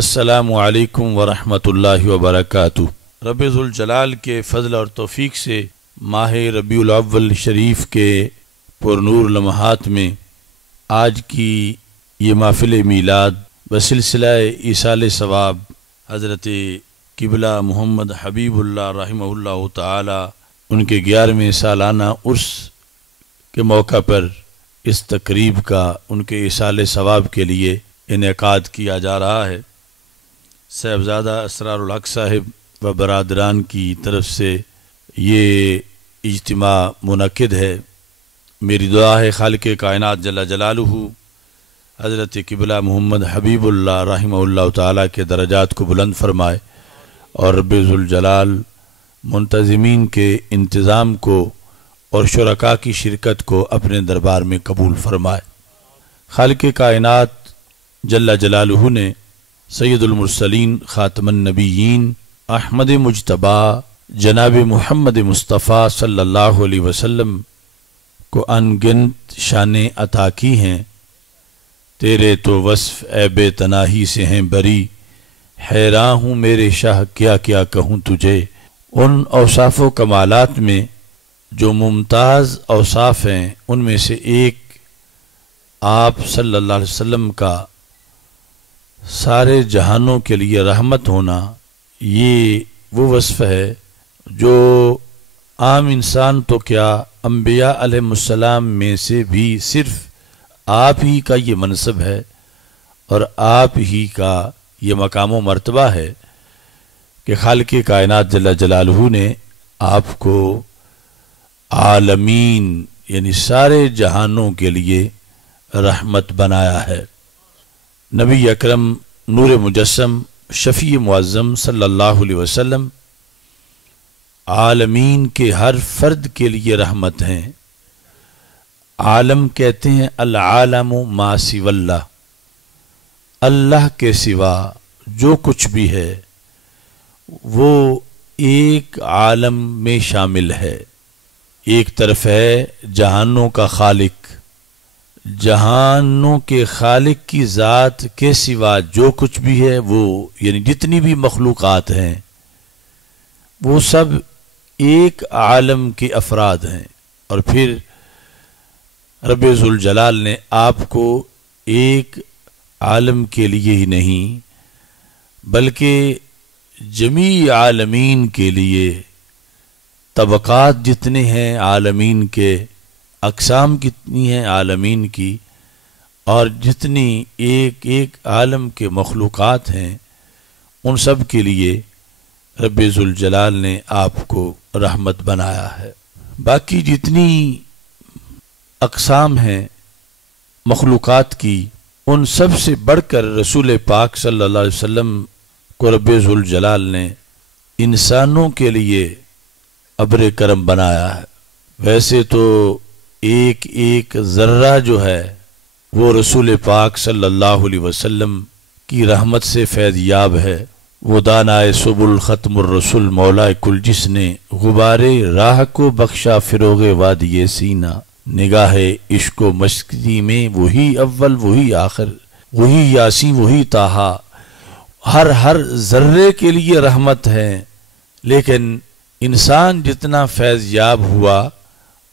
السلام علیکم ورحمۃ اللہ وبرکاتہ۔ رب ذوالجلال کے فضل اور توفیق سے ماہ ربیع الاول شریف کے پرنور لمحات میں آج کی یہ محفل میلاد بسلسلہ ایصال ثواب حضرت قبلہ محمد حبیب اللہ رحمہ اللہ تعالی ان کے 11ویں سالانہ عرس کے موقع پر اس تقریب کا ان کے ایصال ثواب کے لیے انعقاد کیا جا رہا ہے۔ صاحبزادہ اسرار الحق صاحب و برادران کی طرف سے یہ اجتماع منعقد ہے۔ میری دعا ہے خالق کائنات جل جلالہ حضرت قبلہ محمد حبیب اللہ رحمہ اللہ تعالیٰ کے درجات کو بلند فرمائے اور رب ذوالجلال منتظمین کے انتظام کو اور شرکاء کی شرکت کو اپنے دربار میں قبول فرمائے۔ خالق کائنات جل جلالہ نے سید المرسلین خاتم النبیین احمد مجتبی جناب محمد مصطفیٰ صلی اللہ علیہ وسلم کو انگنت شانیں عطا کی ہیں۔ تیرے تو وصف عیب تناہی سے ہیں بری، حیراں ہوں میرے شاہ کیا کیا کہوں تجھے۔ ان اوصاف و کمالات میں جو ممتاز اوصاف ہیں ان میں سے ایک آپ صلی اللہ علیہ وسلم کا سارے جہانوں کے لیے رحمت ہونا، یہ وہ وصف ہے جو عام انسان تو کیا انبیاء علیہ السلام میں سے بھی صرف آپ ہی کا یہ منصب ہے اور آپ ہی کا یہ مقام و مرتبہ ہے کہ خالق کائنات جل جلالہ نے آپ کو عالمین یعنی سارے جہانوں کے لیے رحمت بنایا ہے۔ نبی اکرم نور مجسم شفیع معظم صلی اللہ علیہ وسلم عالمین کے ہر فرد کے لیے رحمت ہیں۔ عالم کہتے ہیں العالم ما سوی اللہ، اللہ کے سوا جو کچھ بھی ہے وہ ایک عالم میں شامل ہے۔ ایک طرف ہے جہانوں کا خالق، جہانوں کے خالق کی ذات کے سوا جو کچھ بھی ہے وہ یعنی جتنی بھی مخلوقات ہیں وہ سب ایک عالم کے افراد ہیں، اور پھر رب ذوالجلال نے آپ کو ایک عالم کے لیے ہی نہیں بلکہ جمیع عالمین کے لیے، طبقات جتنے ہیں عالمین کے، اقسام کتنی ہیں عالمین کی، اور جتنی ایک ایک عالم کے مخلوقات ہیں ان سب کے لیے رب ذوالجلال نے آپ کو رحمت بنایا ہے۔ باقی جتنی اقسام ہیں مخلوقات کی ان سب سے بڑھ کر رسول پاک صلی اللہ علیہ وسلم کو رب ذوالجلال نے انسانوں کے لیے ابر کرم بنایا ہے۔ ویسے تو ایک ایک ذرہ جو ہے وہ رسول پاک صلی اللہ علیہ وسلم کی رحمت سے فیض یاب ہے۔ وہ دانائے سبل ختم الرسول مولا کل جس نے غبار راہ کو بخشا فروغ وادی سینہ، نگاہ عشق و مستی میں وہی اول وہی آخر، وہی یاسین وہی طٰہٰ، ہر ذرے کے لیے رحمت ہے۔ لیکن انسان جتنا فیض یاب ہوا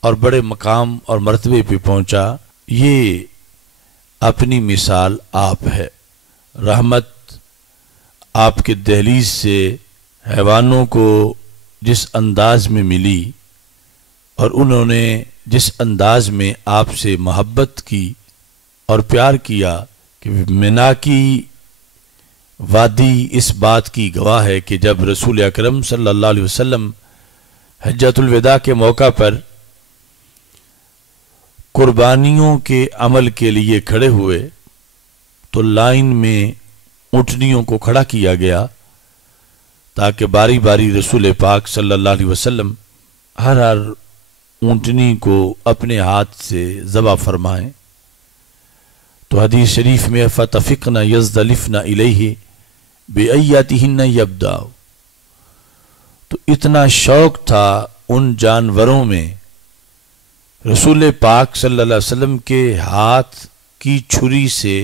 اور بڑے مقام اور مرتبے پہ پہنچا، یہ اپنی مثال آپ ہے۔ رحمت آپ کے دہلیز سے حیوانوں کو جس انداز میں ملی اور انہوں نے جس انداز میں آپ سے محبت کی اور پیار کیا کہ منا کی وادی اس بات کی گواہ ہے کہ جب رسول اکرم صلی اللہ علیہ وسلم حجۃ الوداع کے موقع پر قربانیوں کے عمل کے لیے کھڑے ہوئے تو لائن میں اونٹنیوں کو کھڑا کیا گیا تاکہ باری باری رسول پاک صلی اللہ علیہ وسلم ہر اونٹنی کو اپنے ہاتھ سے ذبح فرمائیں۔ تو حدیث شریف میں فَتَفِقْنَ يَزْدَلِفْنَ إِلَيْهِ بِأَيَّاتِهِنَّ يَبْدَأُ، تو اتنا شوق تھا ان جانوروں میں رسول پاک صلی اللہ علیہ وسلم کے ہاتھ کی چھری سے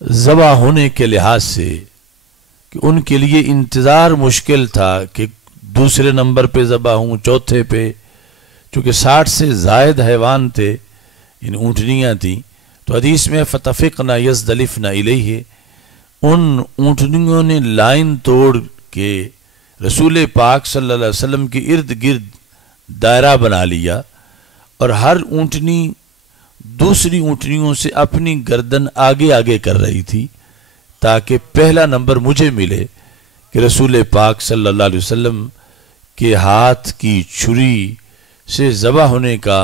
ذبح ہونے کے لحاظ سے کہ ان کے لیے انتظار مشکل تھا کہ دوسرے نمبر پہ ذبح ہوں، چوتھے پہ، چونکہ 60 سے زائد حیوان تھے، یعنی اونٹنیاں تھیں، تو حدیث میں فتفقنا یزدلفنا الیہ، ان اونٹنیوں نے لائن توڑ کے رسول پاک صلی اللہ علیہ وسلم کے ارد گرد دائرہ بنا لیا، اور ہر اونٹنی دوسری اونٹنیوں سے اپنی گردن آگے آگے کر رہی تھی تاکہ پہلا نمبر مجھے ملے کہ رسول پاک صلی اللہ علیہ وسلم کے ہاتھ کی چھری سے ذبح ہونے کا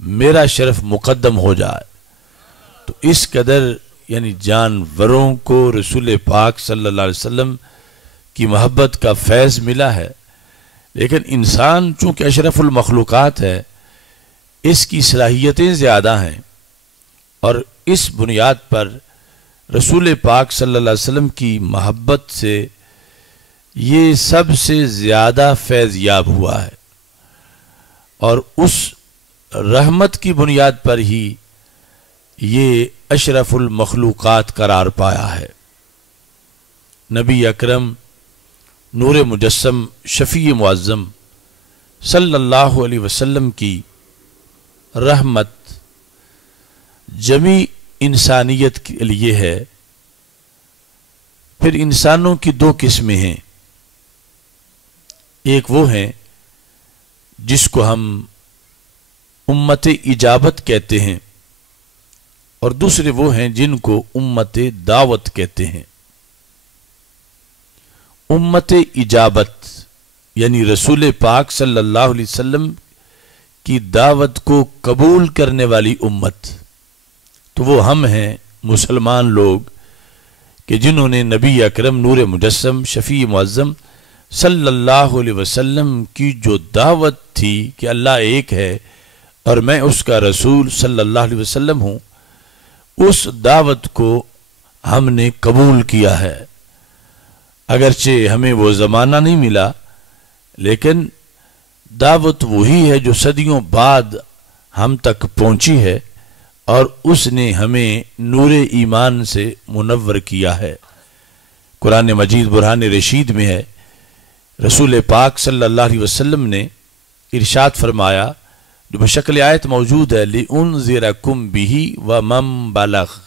میرا شرف مقدم ہو جائے۔ تو اس قدر یعنی جانوروں کو رسول پاک صلی اللہ علیہ وسلم کی محبت کا فیض ملا ہے، لیکن انسان چونکہ اشرف المخلوقات ہے، اس کی صلاحیتیں زیادہ ہیں، اور اس بنیاد پر رسول پاک صلی اللہ علیہ وسلم کی محبت سے یہ سب سے زیادہ فیض یاب ہوا ہے، اور اس رحمت کی بنیاد پر ہی یہ اشرف المخلوقات قرار پایا ہے۔ نبی اکرم نور مجسم شفیع معظم صلی اللہ علیہ وسلم کی رحمت جمیع انسانیت کے لیے ہے۔ پھر انسانوں کی دو قسمیں ہیں، ایک وہ ہیں جس کو ہم امت اجابت کہتے ہیں، اور دوسرے وہ ہیں جن کو امت دعوت کہتے ہیں۔ امت اجابت یعنی رسول پاک صلی اللہ علیہ وسلم کی دعوت کو قبول کرنے والی امت، تو وہ ہم ہیں مسلمان لوگ کہ جنہوں نے نبی اکرم نور مجسم شفیع معظم صلی اللہ علیہ وسلم کی جو دعوت تھی کہ اللہ ایک ہے اور میں اس کا رسول صلی اللہ علیہ وسلم ہوں، اس دعوت کو ہم نے قبول کیا ہے۔ اگرچہ ہمیں وہ زمانہ نہیں ملا، لیکن دعوت وہی ہے جو صدیوں بعد ہم تک پہنچی ہے، اور اس نے ہمیں نور ایمان سے منور کیا ہے۔ قرآن مجید برہان رشید میں ہے، رسول پاک صلی اللہ علیہ وسلم نے ارشاد فرمایا، جو بشکل آیت موجود ہے، لِأُنذِرَكُمْ بِهِ وَمَنْ بَلَغَ،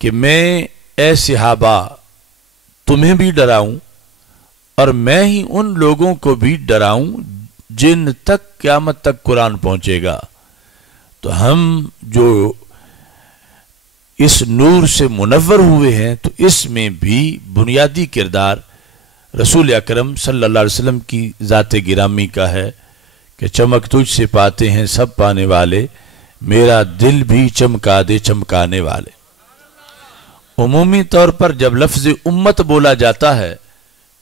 کہ میں اے صحابہ تمہیں بھی ڈراؤں اور میں ہی ان لوگوں کو بھی ڈراؤں جن تک قیامت تک قرآن پہنچے گا۔ تو ہم جو اس نور سے منور ہوئے ہیں، تو اس میں بھی بنیادی کردار رسول اکرم صلی اللہ علیہ وسلم کی ذات گرامی کا ہے کہ چمک تجھ سے پاتے ہیں سب پانے والے، میرا دل بھی چمکا دے چمکانے والے۔ عمومی طور پر جب لفظ امت بولا جاتا ہے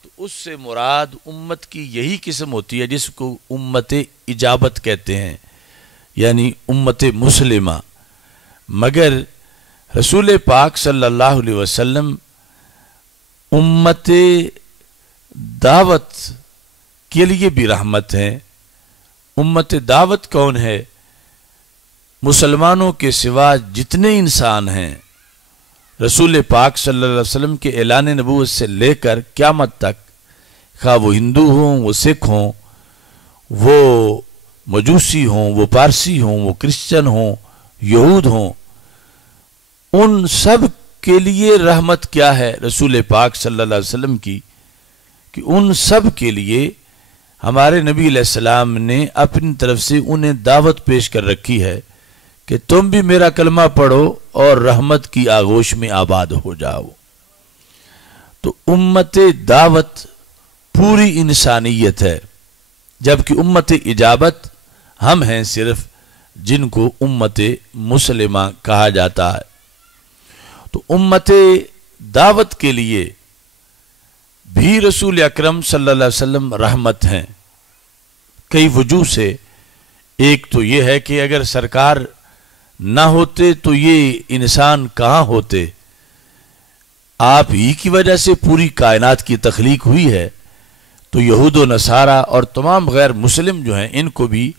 تو اس سے مراد امت کی یہی قسم ہوتی ہے جس کو امت اجابت کہتے ہیں، یعنی امت مسلمہ۔ مگر رسول پاک صلی اللہ علیہ وسلم امت دعوت کے لیے بھی رحمت ہیں۔ امت دعوت کون ہے؟ مسلمانوں کے سوا جتنے انسان ہیں، رسول پاک صلی اللہ علیہ وسلم کے اعلان نبوت سے لے کر قیامت تک، خواہ وہ ہندو ہوں، وہ سکھ ہوں، وہ مجوسی ہوں، وہ پارسی ہوں، وہ کرسچن ہوں، یہود ہوں، ان سب کے لیے رحمت کیا ہے رسول پاک صلی اللہ علیہ وسلم کی، کہ ان سب کے لیے ہمارے نبی علیہ السلام نے اپنی طرف سے انہیں دعوت پیش کر رکھی ہے کہ تم بھی میرا کلمہ پڑھو اور رحمت کی آغوش میں آباد ہو جاؤ۔ تو امت دعوت پوری انسانیت ہے، جبکہ امت اجابت ہم ہیں صرف جن کو امت مسلمہ کہا جاتا ہے۔ تو امت دعوت کے لیے بھی رسول اکرم صلی اللہ علیہ وسلم رحمت ہیں کئی وجوہ سے۔ ایک تو یہ ہے کہ اگر سرکار نہ ہوتے تو یہ انسان کہاں ہوتے، آپ ہی کی وجہ سے پوری کائنات کی تخلیق ہوئی ہے، تو یہود و نصارہ اور تمام غیر مسلم جو ہیں ان کو بھی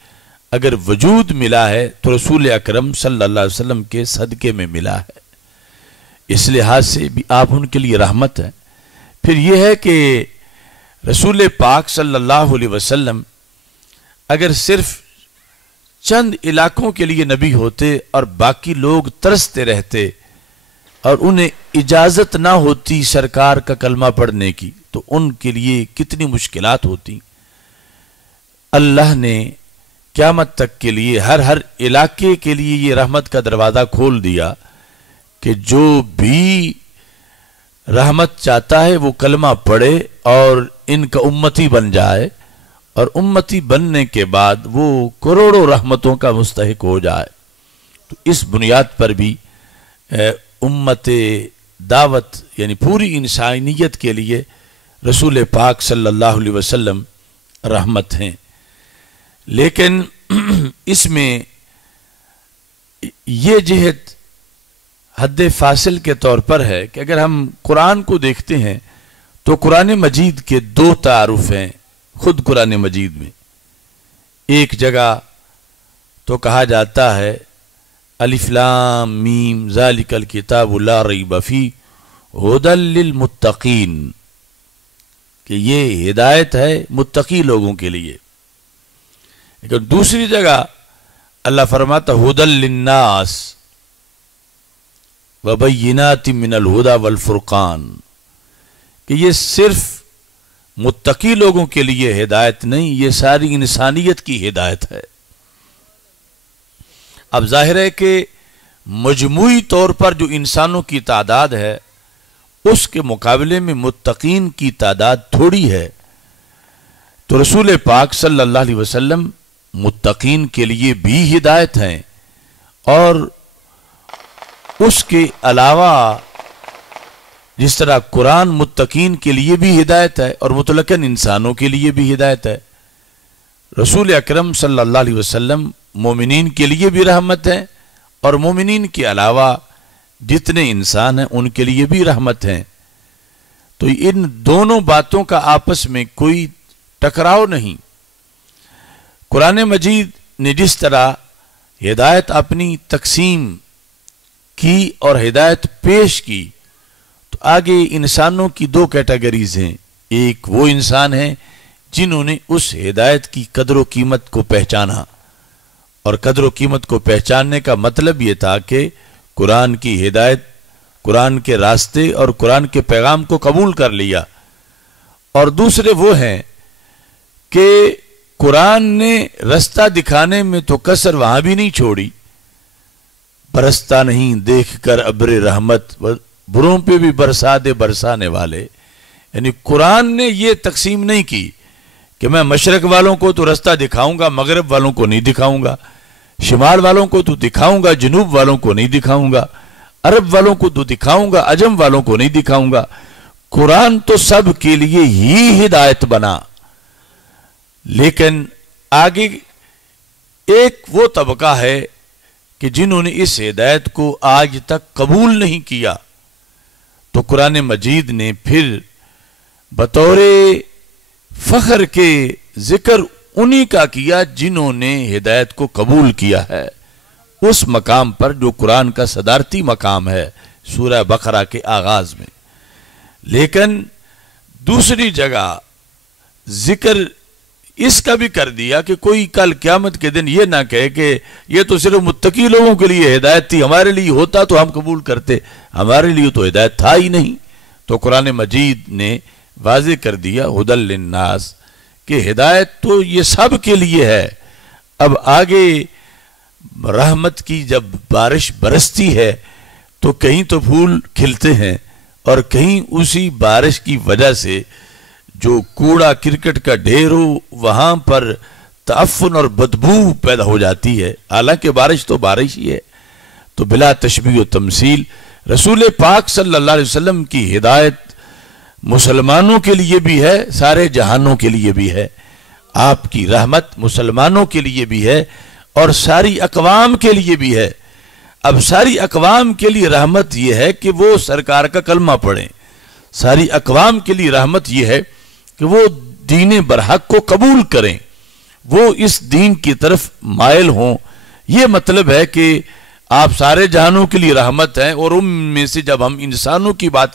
اگر وجود ملا ہے تو رسول اکرم صلی اللہ علیہ وسلم کے صدقے میں ملا ہے۔ اس لحاظ سے بھی آپ ان کے لیے رحمت ہیں۔ پھر یہ ہے کہ رسول پاک صلی اللہ علیہ وسلم اگر صرف چند علاقوں کے لیے نبی ہوتے اور باقی لوگ ترستے رہتے اور انہیں اجازت نہ ہوتی سرکار کا کلمہ پڑھنے کی تو ان کے لیے کتنی مشکلات ہوتی۔ اللہ نے قیامت تک کے لیے ہر علاقے کے لیے یہ رحمت کا دروازہ کھول دیا کہ جو بھی رحمت چاہتا ہے وہ کلمہ پڑھے اور ان کا امتی بن جائے، اور امتی بننے کے بعد وہ کروڑوں رحمتوں کا مستحق ہو جائے۔ تو اس بنیاد پر بھی امت دعوت یعنی پوری انسانیت کے لیے رسول پاک صلی اللہ علیہ وسلم رحمت ہیں۔ لیکن اس میں یہ جہت حد فاصل کے طور پر ہے کہ اگر ہم قرآن کو دیکھتے ہیں تو قرآن مجید کے دو تعارف ہیں خود قرآن مجید میں۔ ایک جگہ تو کہا جاتا ہے الف لام میم ذالک الکتاب لا ریب فیہ ھدی للمتقین، کہ یہ ہدایت ہے متقی لوگوں کے لیے۔ لیکن دوسری جگہ اللہ فرماتا ھدی للناس وبینات من الہدی والفرقان، کہ یہ صرف متقی لوگوں کے لیے ہدایت نہیں، یہ ساری انسانیت کی ہدایت ہے۔ اب ظاہر ہے کہ مجموعی طور پر جو انسانوں کی تعداد ہے اس کے مقابلے میں متقین کی تعداد تھوڑی ہے، تو رسول پاک صلی اللہ علیہ وسلم متقین کے لیے بھی ہدایت ہیں، اور اس کے علاوہ جس طرح قرآن متقین کے لیے بھی ہدایت ہے اور مطلقاً انسانوں کے لیے بھی ہدایت ہے، رسول اکرم صلی اللہ علیہ وسلم مومنین کے لیے بھی رحمت ہیں اور مومنین کے علاوہ جتنے انسان ہیں ان کے لیے بھی رحمت ہیں۔ تو ان دونوں باتوں کا آپس میں کوئی ٹکراؤ نہیں۔ قرآن مجید نے جس طرح ہدایت اپنی تقسیم کی اور ہدایت پیش کی، تو آگے انسانوں کی دو کیٹیگریز ہیں۔ ایک وہ انسان ہیں جنہوں نے اس ہدایت کی قدر و قیمت کو پہچانا، اور قدر و قیمت کو پہچاننے کا مطلب یہ تھا کہ قرآن کی ہدایت، قرآن کے راستے اور قرآن کے پیغام کو قبول کر لیا۔ اور دوسرے وہ ہیں کہ قرآن نے رستہ دکھانے میں تو کسر وہاں بھی نہیں چھوڑی، برستا نہیں دیکھ کر ابر رحمت بروں پہ بھی برسا دے برسانے والے، یعنی قرآن نے یہ تقسیم نہیں کی کہ میں مشرق والوں کو تو رستہ دکھاؤں گا، مغرب والوں کو نہیں دکھاؤں گا، شمال والوں کو تو دکھاؤں گا، جنوب والوں کو نہیں دکھاؤں گا، عرب والوں کو تو دکھاؤں گا، عجم والوں کو نہیں دکھاؤں گا۔ قرآن تو سب کے لیے ہی ہدایت بنا۔ لیکن آگے ایک وہ طبقہ ہے کہ جنہوں نے اس ہدایت کو آج تک قبول نہیں کیا، تو قرآن مجید نے پھر بطور فخر کے ذکر انہی کا کیا جنہوں نے ہدایت کو قبول کیا ہے، اس مقام پر جو قرآن کا صدارتی مقام ہے سورہ بقرہ کے آغاز میں۔ لیکن دوسری جگہ ذکر اس کا بھی کر دیا کہ کوئی کل قیامت کے دن یہ نہ کہے کہ یہ تو صرف متقی لوگوں کے لیے ہدایت تھی، ہمارے لیے ہوتا تو ہم قبول کرتے، ہمارے لیے تو ہدایت تھا ہی نہیں۔ تو قرآن مجید نے واضح کر دیا ھدی للناس، کہ ہدایت تو یہ سب کے لیے ہے۔ اب آگے رحمت کی جب بارش برستی ہے تو کہیں تو پھول کھلتے ہیں اور کہیں اسی بارش کی وجہ سے جو کوڑا کرکٹ کا ڈھیر ہو وہاں پر تعفن اور بدبو پیدا ہو جاتی ہے، حالانکہ بارش تو بارش ہی ہے۔ تو بلا تشبیہ و تمثیل رسول پاک صلی اللہ علیہ وسلم کی ہدایت مسلمانوں کے لیے بھی ہے، سارے جہانوں کے لیے بھی ہے۔ آپ کی رحمت مسلمانوں کے لیے بھی ہے اور ساری اقوام کے لیے بھی ہے۔ اب ساری اقوام کے لیے رحمت یہ ہے کہ وہ سرکار کا کلمہ پڑھیں، ساری اقوام کے لیے رحمت یہ ہے کہ وہ دین برحق کو قبول کریں، وہ اس دین کی طرف مائل ہوں۔ یہ مطلب ہے کہ آپ سارے جہانوں کے لیے رحمت ہیں، اور ان میں سے جب ہم انسانوں کی بات